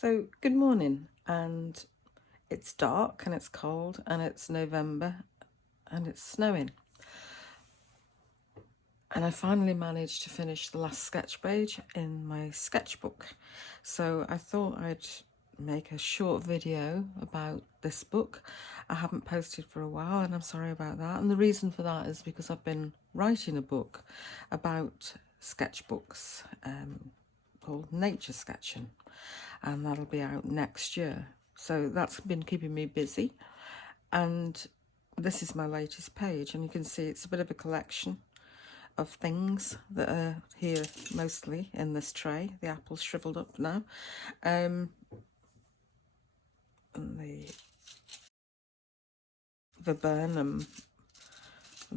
So, good morning, and it's dark and it's cold and it's November and it's snowing. And I finally managed to finish the last sketch page in my sketchbook. So I thought I'd make a short video about this book. I haven't posted for a while and I'm sorry about that. And the reason for that is because I've been writing a book about sketchbooks called Nature Sketching, and that'll be out next year. So that's been keeping me busy, and this is my latest page, and you can see it's a bit of a collection of things that are here mostly in this tray. The apple's shriveled up now, and the viburnum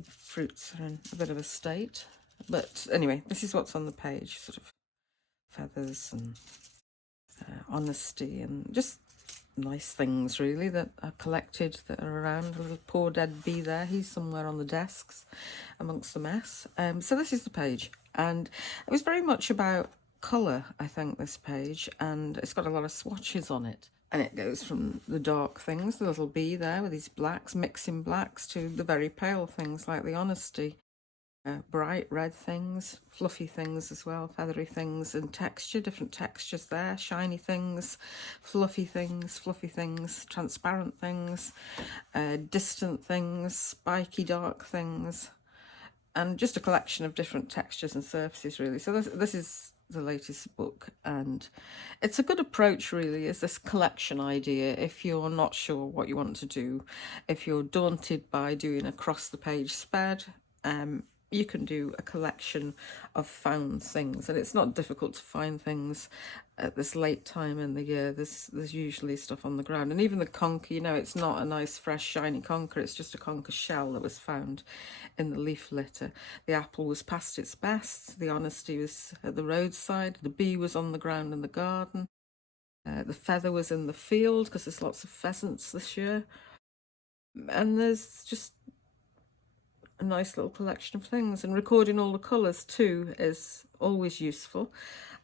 fruits are in a bit of a state. But anyway, this is what's on the page, sort of feathers and honesty and just nice things really that are collected, that are around. A little poor dead bee there, he's somewhere on the desks amongst the mess. So this is the page, and it was very much about colour, I think, this page, and it's got a lot of swatches on it. And it goes from the dark things, the little bee there with his blacks, mixing blacks, to the very pale things like the honesty. Bright red things, fluffy things as well, feathery things, and texture, different textures there, shiny things, fluffy things, transparent things, distant things, spiky dark things, and just a collection of different textures and surfaces really. So this is the latest book, and it's a good approach really, is this collection idea if you're not sure what you want to do, if you're daunted by doing across the page spread. You can do a collection of found things, and it's not difficult to find things at this late time in the year. There's usually stuff on the ground, and even the conker, you know, it's not a nice fresh shiny conker, it's just a conker shell that was found in the leaf litter. The apple was past its best, the honesty was at the roadside, the bee was on the ground in the garden, the feather was in the field because there's lots of pheasants this year, and there's just a nice little collection of things. And recording all the colours too is always useful,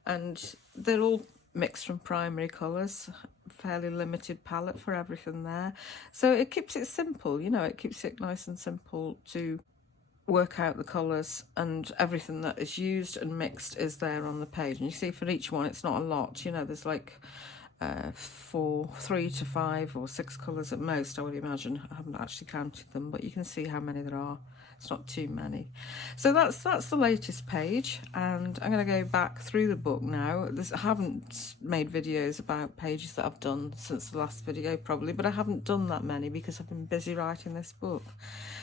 and they're all mixed from primary colours, fairly limited palette for everything there, so it keeps it simple, you know, it keeps it nice and simple to work out the colours, and everything that is used and mixed is there on the page. And you see for each one it's not a lot, you know, there's like 3 to 5 or 6 colours at most, I would imagine. I haven't actually counted them, but you can see how many there are. It's not too many. So that's the latest page, and I'm going to go back through the book now. I haven't made videos about pages that I've done since the last video probably, but I haven't done that many because I've been busy writing this book.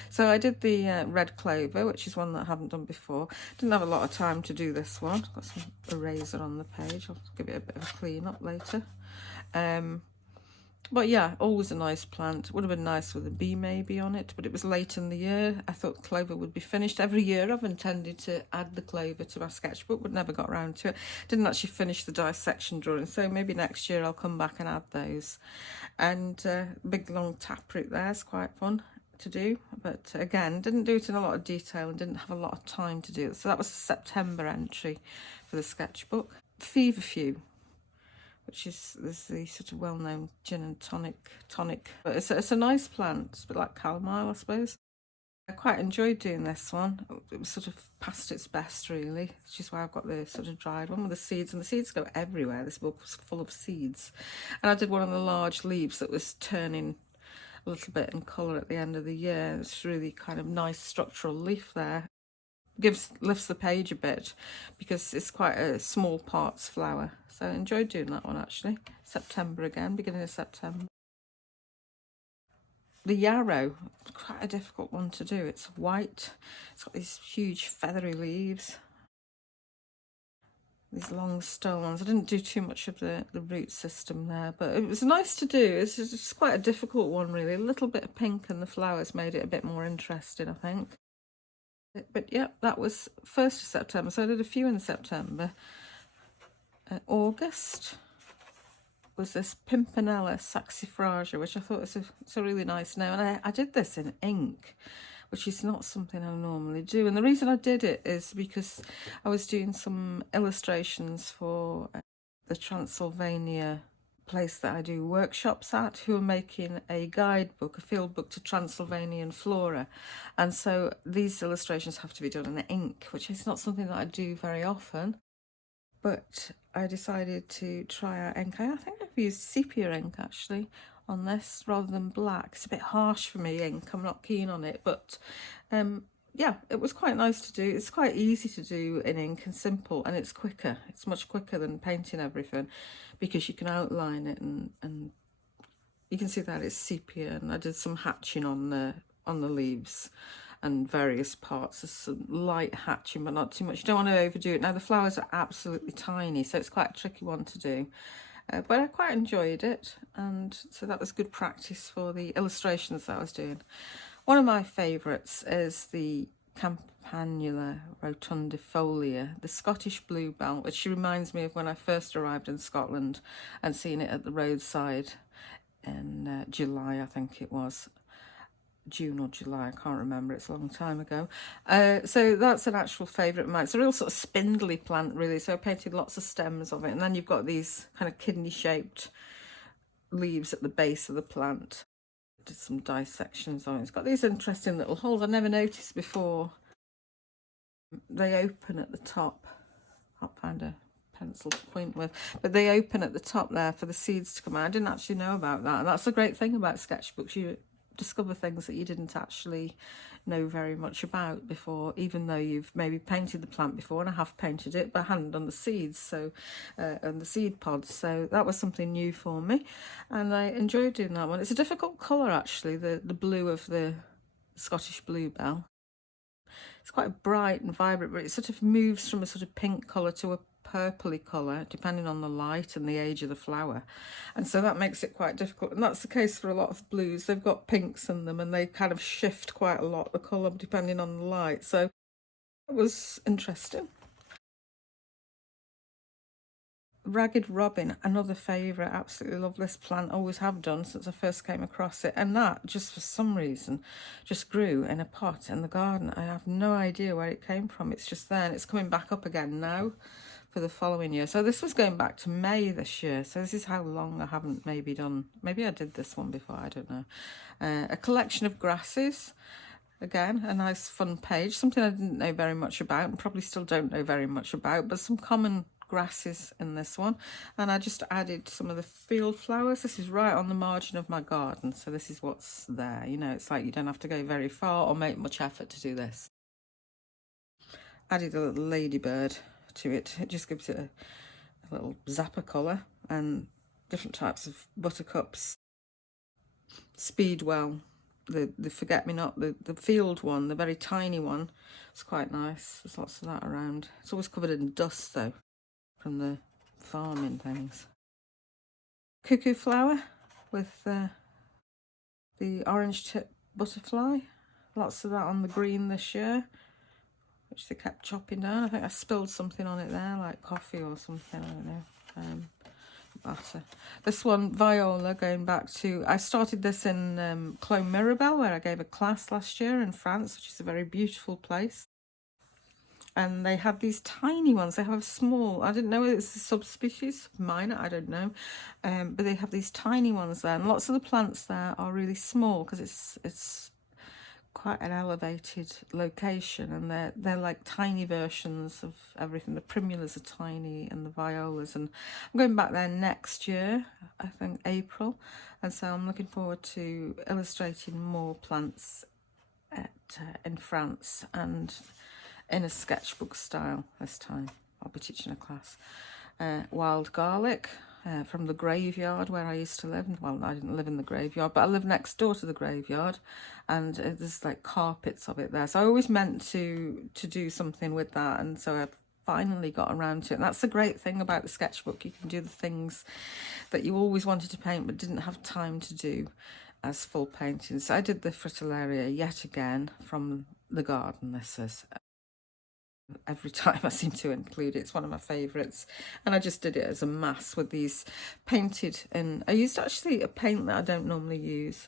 So I did the red clover, which is one that I haven't done before. Didn't have a lot of time to do this one. Got some eraser on the page. I'll give it a bit of a clean up later. But yeah, always a nice plant. Would have been nice with a bee maybe on it, but it was late in the year. I thought clover would be finished. Every year I've intended to add the clover to my sketchbook, but never got around to it. Didn't actually finish the dissection drawing, so maybe next year I'll come back and add those. And big long taproot there is quite fun to do, but again, didn't do it in a lot of detail and didn't have a lot of time to do it. So that was a September entry for the sketchbook. Feverfew, which is the sort of well-known gin and tonic. But it's a nice plant. It's a bit like chamomile, I suppose. I quite enjoyed doing this one. It was sort of past its best, really, which is why I've got the sort of dried one with the seeds, and the seeds go everywhere. This book was full of seeds. And I did one of the large leaves that was turning a little bit in colour at the end of the year. It's really kind of nice structural leaf there. Lifts the page a bit because it's quite a small parts flower. So I enjoyed doing that one actually. September again, beginning of September. The yarrow, quite a difficult one to do. It's white, it's got these huge feathery leaves, these long stones. I didn't do too much of the root system there, but it was nice to do. It's just quite a difficult one really. A little bit of pink and the flowers made it a bit more interesting, I think. But yeah, that was 1st of September, so I did a few in September. August was this Pimpinella saxifraga, which I thought was a really nice name. And I did this in ink, which is not something I normally do. And the reason I did it is because I was doing some illustrations for the Transylvania place that I do workshops at, who are making a guidebook, a field book to Transylvanian flora. And so these illustrations have to be done in ink, which is not something that I do very often. But I decided to try out ink. I think I've used sepia ink actually on this rather than black. It's a bit harsh for me, ink. I'm not keen on it, but yeah, it was quite nice to do. It's quite easy to do in ink and simple, and it's quicker. It's much quicker than painting everything because you can outline it and you can see that it's sepia. And I did some hatching on the leaves and various parts. There's some light hatching, but not too much. You don't want to overdo it. Now the flowers are absolutely tiny, so it's quite a tricky one to do. But I quite enjoyed it, and so that was good practice for the illustrations that I was doing. One of my favourites is the Campanula rotundifolia, the Scottish bluebell, which reminds me of when I first arrived in Scotland and seeing it at the roadside in July, I think it was. June or July, I can't remember, it's a long time ago. So that's an actual favourite of mine. It's a real sort of spindly plant really, so I painted lots of stems of it, and then you've got these kind of kidney shaped leaves at the base of the plant. Did some dissections on it. It's got these interesting little holes I never noticed before. They open at the top. Can't find a pencil to point with, but they open at the top there for the seeds to come out. I didn't actually know about that, and that's the great thing about sketchbooks. You discover things that you didn't actually know very much about before, even though you've maybe painted the plant before, and I have painted it, but I hadn't done the seeds, so and the seed pods, so that was something new for me, and I enjoyed doing that one. It's a difficult colour actually, the blue of the Scottish bluebell. It's quite bright and vibrant, but it sort of moves from a sort of pink colour to a purpley colour depending on the light and the age of the flower, and so that makes it quite difficult. And that's the case for a lot of blues. They've got pinks in them and they kind of shift quite a lot, the colour, depending on the light, so it was interesting. Ragged robin, another favourite, absolutely love this plant, always have done since I first came across it, and that just for some reason just grew in a pot in the garden. I have no idea where it came from. It's just there, and it's coming back up again now for the following year. So this was going back to May this year, so this is how long I haven't maybe done. Maybe I did this one before, I don't know. A collection of grasses. Again, a nice fun page, something I didn't know very much about and probably still don't know very much about, but some common grasses in this one. And I just added some of the field flowers. This is right on the margin of my garden, so this is what's there. You know, it's like you don't have to go very far or make much effort to do this. Added a little ladybird to it. It just gives it a little zapper colour, and different types of buttercups. Speedwell, the forget-me-not, the field one, the very tiny one. It's quite nice. There's lots of that around. It's always covered in dust though from the farming things. Cuckoo flower with the orange tip butterfly. Lots of that on the green this year, which they kept chopping down. I think I spilled something on it there, like coffee or something, I don't know. Batter. This one, viola, going back to, I started this in Clos Mirabel, where I gave a class last year in France, which is a very beautiful place. And they have these tiny ones. They have small, I didn't know it's a subspecies, minor, I don't know. But they have these tiny ones there. And lots of the plants there are really small because it's quite an elevated location, and they're like tiny versions of everything. The primulas are tiny and the violas, and I'm going back there next year, I think April, and so I'm looking forward to illustrating more plants in France and in a sketchbook style this time. I'll be teaching a class. Wild garlic from the graveyard where I used to live. Well, I didn't live in the graveyard, but I live next door to the graveyard, and there's like carpets of it there. So I always meant to do something with that, and so I've finally got around to it. And that's the great thing about the sketchbook. You can do the things that you always wanted to paint but didn't have time to do as full paintings. So I did the fritillaria yet again from the garden, this is. Every time I seem to include it. It's one of my favourites, and I just did it as a mass with these painted in. I used actually a paint that I don't normally use,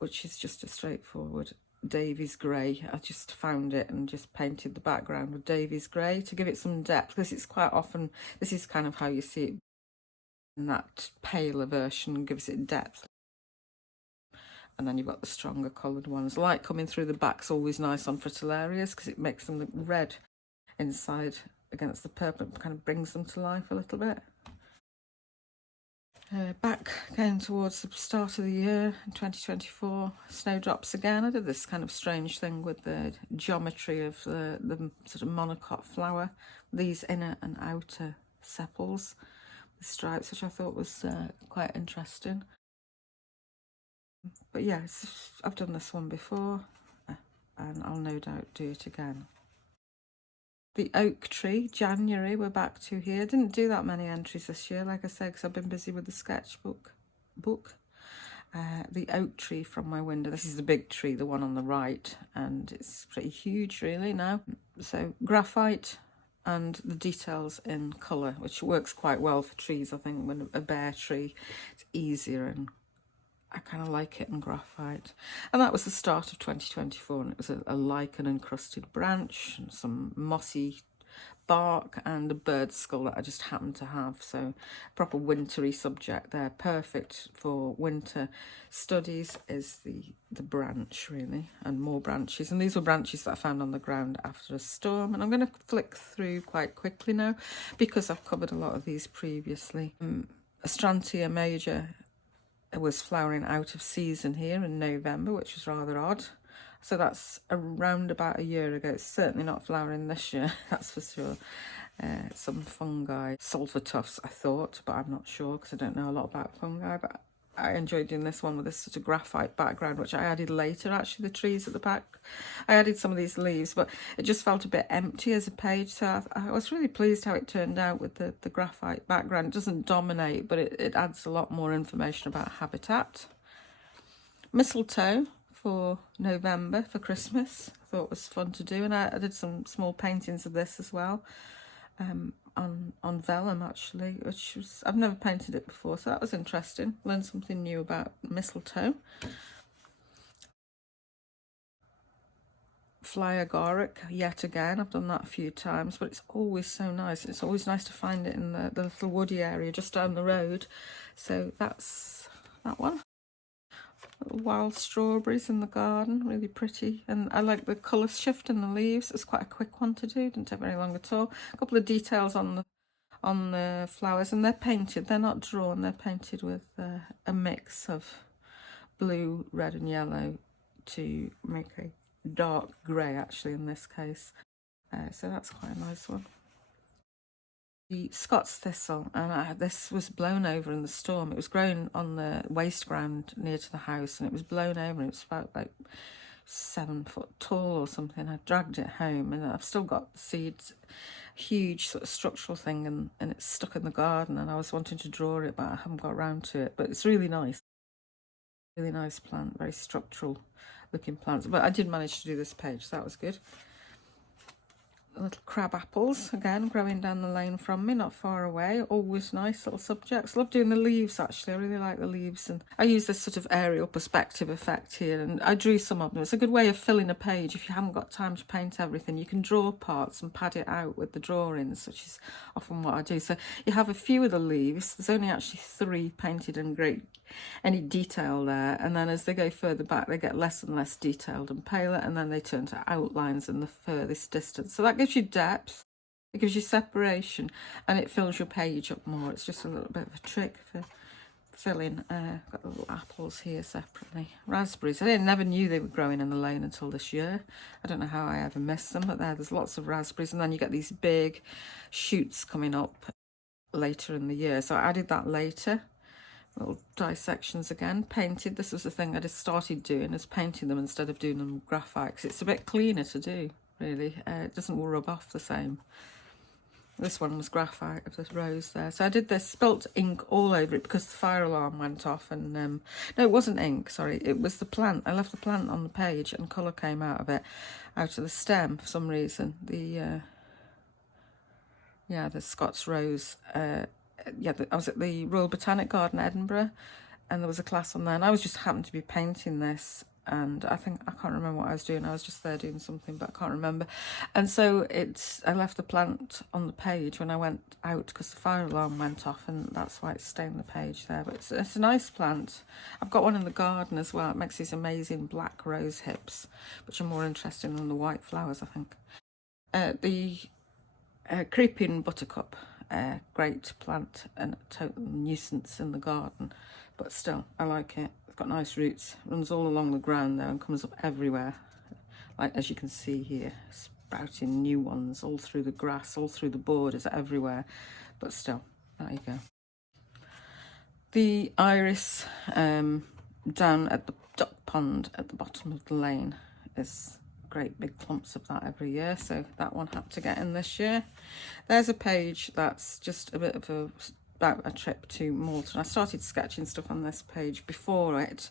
which is just a straightforward Davies grey. I just found it and just painted the background with Davies grey to give it some depth, because it's quite often, this is kind of how you see it And that paler version gives it depth. And then you've got the stronger coloured ones. Light coming through the back's always nice on fritillarias because it makes them look red inside against the purple. It kind of brings them to life a little bit. Back again towards the start of the year in 2024, snowdrops again. I did this kind of strange thing with the geometry of the sort of monocot flower, these inner and outer sepals, the stripes, which I thought was quite interesting. But yes, I've done this one before, and I'll no doubt do it again. The oak tree, January, we're back to here. Didn't do that many entries this year, like I said, because I've been busy with the sketchbook. The oak tree from my window. This is the big tree, the one on the right, and it's pretty huge really now. So graphite and the details in colour, which works quite well for trees. I think when a bare tree, it's easier, and I kind of like it in graphite. And that was the start of 2024, and it was a lichen encrusted branch and some mossy bark and a bird skull that I just happened to have. So proper wintry subject there, perfect for winter studies is the branch really, and more branches. And these were branches that I found on the ground after a storm. And I'm going to flick through quite quickly now because I've covered a lot of these previously. Astrantia major was flowering out of season here in November, which was rather odd. So that's around about a year ago. It's certainly not flowering this year, that's for sure. Some fungi, sulphur tufts I thought, but I'm not sure because I don't know a lot about fungi. But I enjoyed doing this one with this sort of graphite background, which I added later, actually, the trees at the back. I added some of these leaves, but it just felt a bit empty as a page. So I was really pleased how it turned out with the graphite background. It doesn't dominate, but it adds a lot more information about habitat. Mistletoe for November, for Christmas, I thought was fun to do. And I did some small paintings of this as well. On vellum actually, which was, I've never painted it before, so that was interesting. Learned something new about mistletoe. Fly agaric, yet again, I've done that a few times, but it's always so nice. It's always nice to find it in the little woody area just down the road. So that's that one. Little wild strawberries in the garden, really pretty. And I like the colour shift in the leaves. It's quite a quick one to do, didn't take very long at all. A couple of details on the flowers, and they're painted. They're not drawn, they're painted with a mix of blue, red and yellow to make a dark grey actually in this case. So that's quite a nice one. The Scots thistle, and this was blown over in the storm. It was growing on the waste ground near to the house, and it was blown over, and it was about like 7 foot tall or something. I dragged it home, and I've still got seeds, huge sort of structural thing, and it's stuck in the garden, and I was wanting to draw it, but I haven't got around to it. But it's really nice plant, very structural looking plants. But I did manage to do this page, so that was good. Little crab apples, again, growing down the lane from me, not far away. Always nice little subjects. Love doing the leaves, actually. I really like the leaves. And I use this sort of aerial perspective effect here, and I drew some of them. It's a good way of filling a page. If you haven't got time to paint everything, you can draw parts and pad it out with the drawings, which is often what I do. So you have a few of the leaves. There's only actually 3 painted in great any detail there, and then as they go further back they get less and less detailed and paler, and then they turn to outlines in the furthest distance. So that gives you depth, it gives you separation, and it fills your page up more. It's just a little bit of a trick for filling. Got the little apples here separately. Raspberries, I never knew they were growing in the lane until this year. I don't know how I ever missed them, but there's lots of raspberries, and then you get these big shoots coming up later in the year, so I added that later. Little dissections again, painted. This was the thing I just started doing, is painting them instead of doing them with graphite, 'cause it's a bit cleaner to do, really. It doesn't rub off the same. This one was graphite of this rose there. So I did this, spilt ink all over it because the fire alarm went off, and no, it wasn't ink, sorry, it was the plant. I left the plant on the page and colour came out of it, out of the stem for some reason. The Scots rose. I was at the Royal Botanic Garden, Edinburgh, and there was a class on there, and I was just happened to be painting this and I can't remember what I was doing. I was just there doing something, but I can't remember. And so I left the plant on the page when I went out because the fire alarm went off, and that's why it's stained the page there. But it's a nice plant. I've got one in the garden as well. It makes these amazing black rose hips, which are more interesting than the white flowers, I think. The creeping buttercup, great plant and a total nuisance in the garden, but still I like it. It's got nice roots, runs all along the ground there and comes up everywhere, like as you can see here, sprouting new ones all through the grass, all through the borders, everywhere. But still, there you go. The iris down at the duck pond at the bottom of the lane is great big clumps of that every year, so that one had to get in this year. There's a page that's just a bit of about a trip to Molon. I started sketching stuff on this page before it,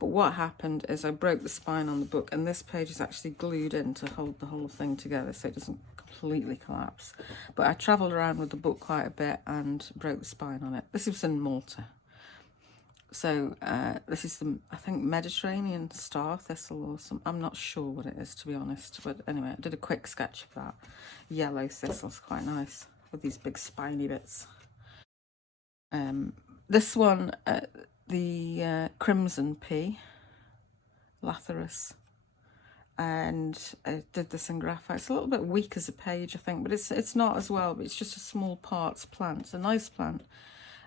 but what happened is I broke the spine on the book, and this page is actually glued in to hold the whole thing together so it doesn't completely collapse. But I travelled around with the book quite a bit and broke the spine on it. This was in Malta. So this is the, I think, Mediterranean star thistle or some. I'm not sure what it is, to be honest. But anyway, I did a quick sketch of that. Yellow thistle's quite nice with these big spiny bits. This one, the crimson pea, Lathyrus, and I did this in graphite. It's a little bit weak as a page, I think, but it's not as well. But it's just a small parts plant. It's a nice plant,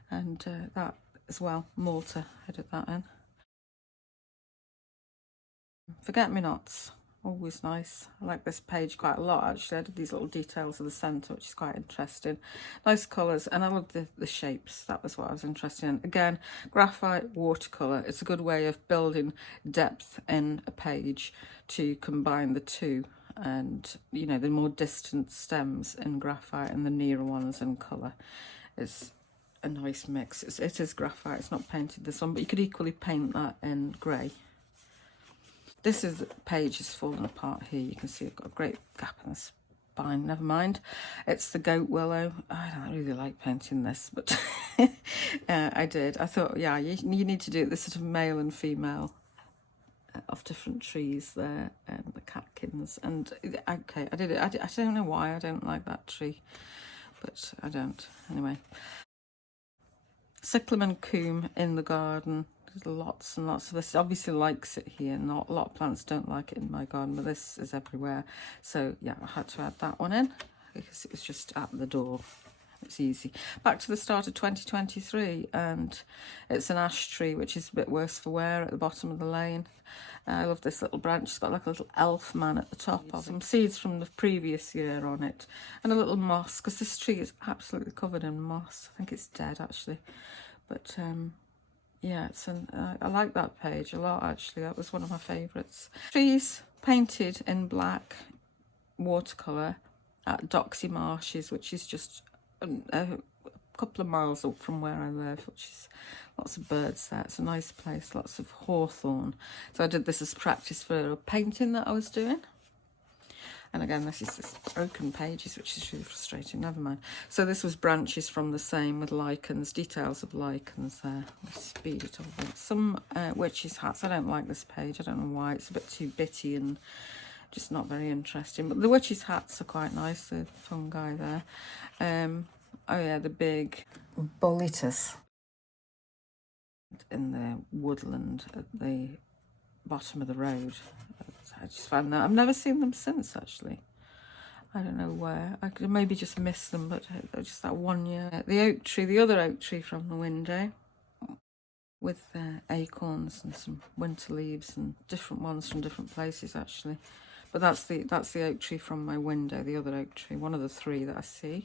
and that as well, Malta, I did that in. Forget-me-nots, always nice. I like this page quite a lot, actually. I did these little details of the centre, which is quite interesting. Nice colours, and I love the shapes. That was what I was interested in. Again, graphite, watercolour. It's a good way of building depth in a page to combine the two. And, you know, the more distant stems in graphite and the nearer ones in colour is a nice mix. It is graphite, it's not painted this one, but you could equally paint that in grey. This is the page is falling apart here. You can see I've got a great gap in the spine. Never mind. It's the goat willow. I don't really like painting this, but I did. I thought, yeah, you need to do it. This sort of male and female of different trees there, and the catkins. And okay, I did it. I don't know why I don't like that tree, but I don't. Anyway. Cyclamen coombe in the garden. There's lots and lots of this. Obviously likes it here. Not a lot of plants don't like it in my garden, but this is everywhere. So yeah, I had to add that one in because it was just at the door. It's easy. Back to the start of 2023, and it's an ash tree, which is a bit worse for wear at the bottom of the lane. I love this little branch. It's got like a little elf man at the top of it. Some seeds from the previous year on it, and a little moss, because this tree is absolutely covered in moss. I think it's dead, actually. But yeah, I like that page a lot, actually. That was one of my favourites. Trees painted in black watercolour at Doxy Marshes, which is just a couple of miles up from where I live, which is lots of birds there. It's a nice place, lots of hawthorn. So I did this as practice for a painting that I was doing. And again, this is this broken pages, which is really frustrating. Never mind. So this was branches from the same with lichens, details of lichens there. Let's speed it up a bit. Some witches' hats. I don't like this page. I don't know why. It's a bit too bitty and just not very interesting. But the witches' hats are quite nice. The fungi there. Oh yeah, the big boletus in the woodland at the bottom of the road. I just found that. I've never seen them since, actually. I don't know where. I could maybe just miss them, but just that one year. The oak tree, the other oak tree from the window, with acorns and some winter leaves and different ones from different places, actually. But that's the oak tree from my window, the other oak tree, one of the three that I see.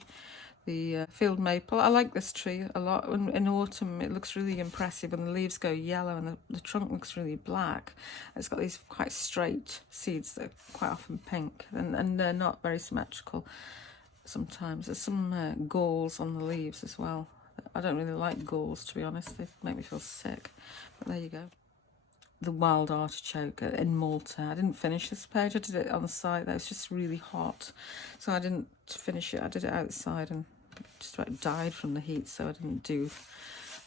The field maple. I like this tree a lot. In autumn, it looks really impressive when the leaves go yellow and the trunk looks really black. It's got these quite straight seeds that are quite often pink, and they're not very symmetrical sometimes. There's some galls on the leaves as well. I don't really like galls, to be honest. They make me feel sick. But there you go. The wild artichoke in Malta. I didn't finish this page. I did it on the side. It was just really hot, so I didn't finish it. I did it outside and just about died from the heat, so I didn't do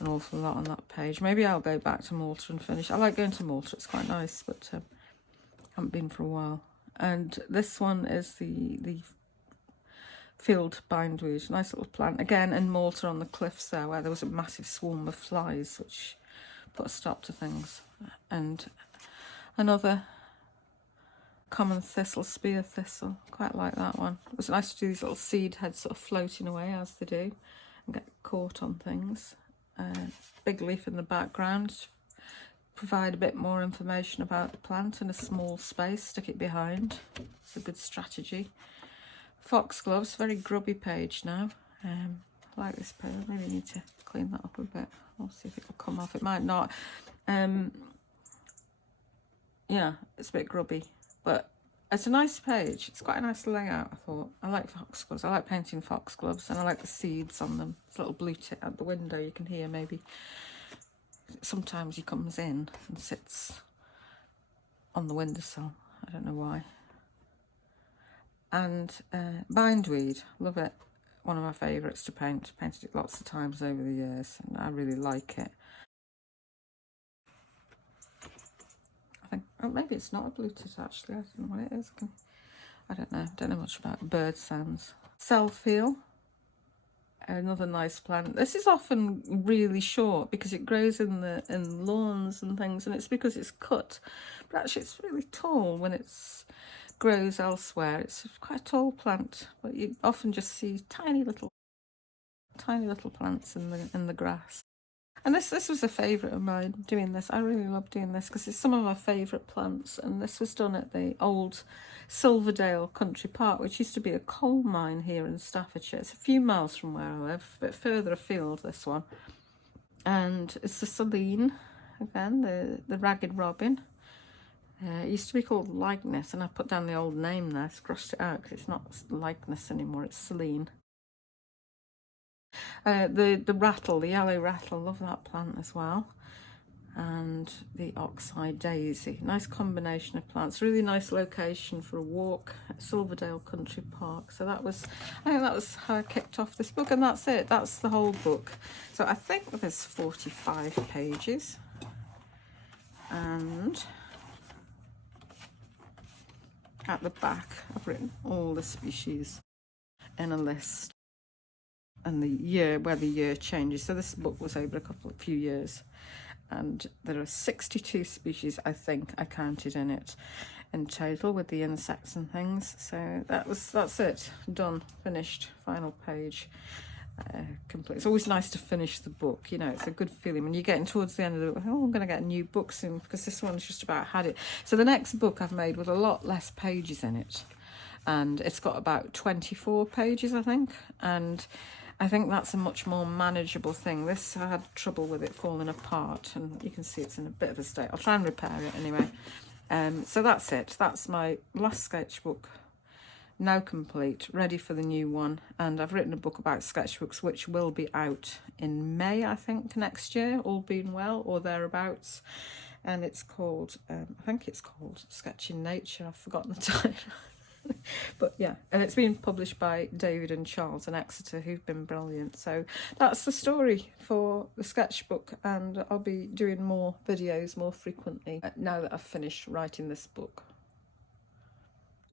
an awful lot on that page. Maybe I'll go back to Malta and finish. I like going to Malta, it's quite nice, but haven't been for a while. And this one is the field bindweed, nice little plant. Again, in Malta on the cliffs there, where there was a massive swarm of flies, which put a stop to things. And another common thistle, spear thistle, quite like that one. It was nice to do these little seed heads sort of floating away as they do and get caught on things. Big leaf in the background, provide a bit more information about the plant in a small space, stick it behind. It's a good strategy. Foxgloves, very grubby page now. I like this page. I really need to clean that up a bit. I'll see if it'll come off. It might not. Yeah, it's a bit grubby, but it's a nice page. It's quite a nice layout, I thought. I like foxgloves. I like painting foxgloves, and I like the seeds on them. It's a little blue tit at the window. You can hear maybe. Sometimes he comes in and sits on the windowsill. I don't know why. And bindweed, love it. One of my favourites to paint. Painted it lots of times over the years, and I really like it. I think, oh, maybe it's not a blue tit actually. I don't know what it is. I don't know. Don't know much about bird sounds. Selfeel. Another nice plant. This is often really short because it grows in lawns and things, and it's because it's cut. But actually, it's really tall when it's grows elsewhere. It's quite a tall plant, but you often just see tiny little plants in the grass. And this was a favourite of mine, doing this. I really love doing this because it's some of my favourite plants. And this was done at the old Silverdale Country Park, which used to be a coal mine here in Staffordshire. It's a few miles from where I live, a bit further afield, this one. And it's the Celine, again, the ragged robin. It used to be called Likeness, and I put down the old name there, scratched it out because it's not Likeness anymore, it's Celine. The rattle, the yellow rattle, love that plant as well. And the oxeye daisy, nice combination of plants. Really nice location for a walk at Silverdale Country Park. So I think that was how I kicked off this book, and that's it. That's the whole book. So I think there's 45 pages, and at the back I've written all the species in a list, and the year, where the year changes. So this book was over a few years, and there are 62 species, I think I counted in it in total, with the insects and things. So that's it, done, finished, final page, complete. It's always nice to finish the book, you know. It's a good feeling when you're getting towards the end of the book. Oh, I'm going to get a new book soon, because this one's just about had it. So the next book I've made with a lot less pages in it, and it's got about 24 pages, I think, and I think that's a much more manageable thing. This, I had trouble with it falling apart, and you can see it's in a bit of a state. I'll try and repair it anyway. So that's it. That's my last sketchbook, now complete, ready for the new one. And I've written a book about sketchbooks, which will be out in May, I think, next year, all being well, or thereabouts. And it's called, I think it's called Sketching Nature. I've forgotten the title. But yeah, and it's been published by David and Charles in Exeter, who've been brilliant. So that's the story for the sketchbook, and I'll be doing more videos more frequently now that I've finished writing this book.